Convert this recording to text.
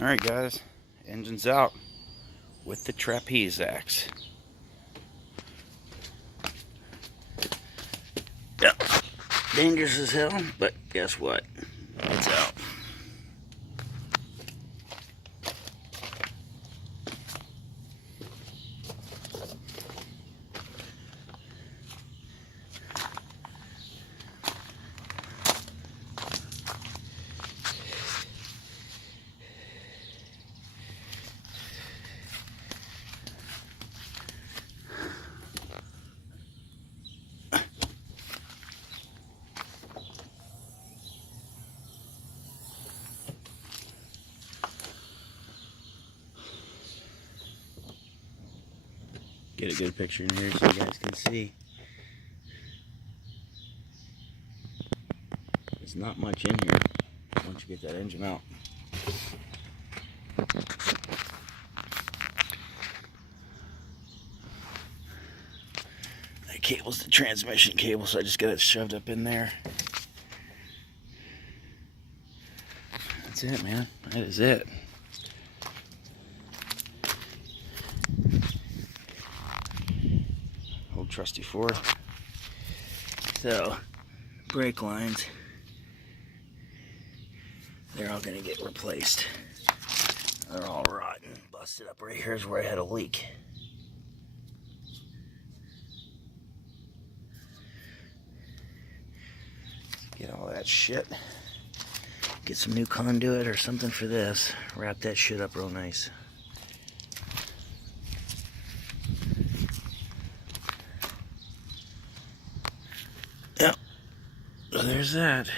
Alright guys, engine's out with the trapeze axe. Yep, dangerous as hell, but guess what? It's out. Get a good picture in here so you guys can see. There's not much in here once you get that engine out. That cable's the transmission cable, so I just got it shoved up in there. That's it, man. That is it. Old trusty Ford. So, brake lines, they're all gonna get replaced. They're all rotten, busted up. Right here's where I had a leak. Get all that shit. Get some new conduit or something for this. Wrap that shit up real nice. Yep. So there's that.